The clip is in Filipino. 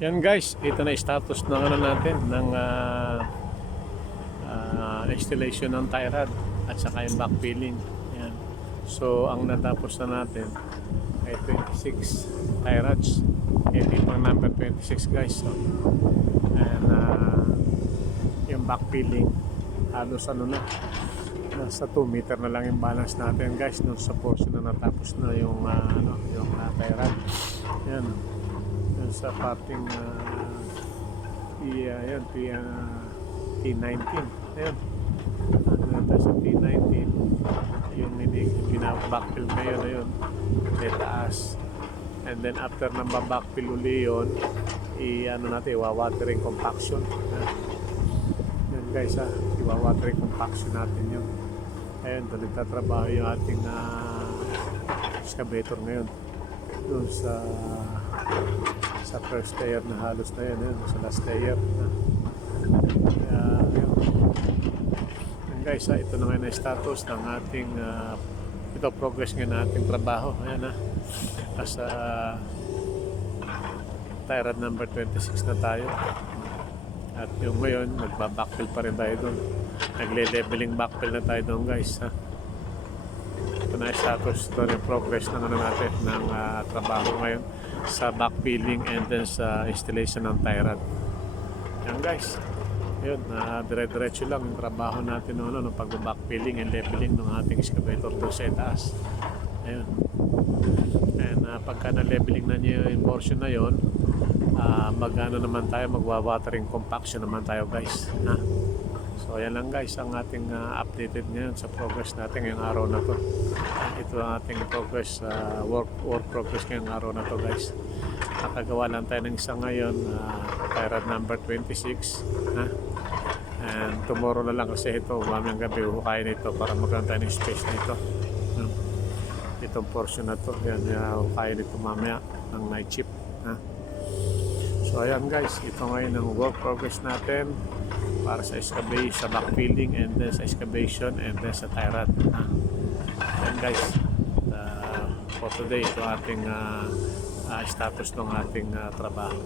Yan guys, ito na status ng ano natin ng installation ng tie rod at saka yung backfilling. Yan. So ang natapos na natin ay 26 tie rods. Ito yung pang number 26 guys. So, and yung backfilling halos ano na nasa 2 meter na lang yung balance natin guys dun sa portion na natapos na yung tie rod. Yan. Sa parting T19 ayun sa T19 yung backfill ngayon ayun sa taas, and then after nang backfill uli yun natin iwa-watering compaction yan guys iwa-watering compaction natin yun. Ayun doon nagtatrabaho yung ating excavator ngayon doon sa first layer na halos na yun, sa last layer na. Yun guys, ito na ngayon ang status ng ating ito progress ngayon ng ating trabaho. Ayan nasa tie rod number 26 na tayo, at yung ngayon magbabackfill pa rin tayo doon, nagle-leveling backfill na tayo doon guys ito na status, ito yung progress ng natin ng trabaho ngayon sa backfilling and then sa installation ng tie rod. Yan guys, yun, dire-diretso lang yung trabaho natin ng pag-backfilling and leveling ng ating excavator doon sa itaas. Ayun, and pagka na-leveling na niyo yung portion na yun, naman tayo, magwa-watering compaction naman tayo guys. So ayan lang guys ang ating updated ngayon sa progress natin ngayong araw na to. Ito ang ating progress, work progress ngayong araw na to guys. Nakagawa lang tayo ng isa ngayon, tie rod number 26 and tomorrow na lang kasi ito mamayang gabi hukayin ito para magkaroon tayo ng space nito. Itong portion na to yan, hukayin ito mamaya ng night shift. So ayan guys, ito ngayon ang work progress natin para sa excavation, sa backfilling and then sa excavation and then sa tie rod. Ayan guys, for today ito ating status ng ating trabaho.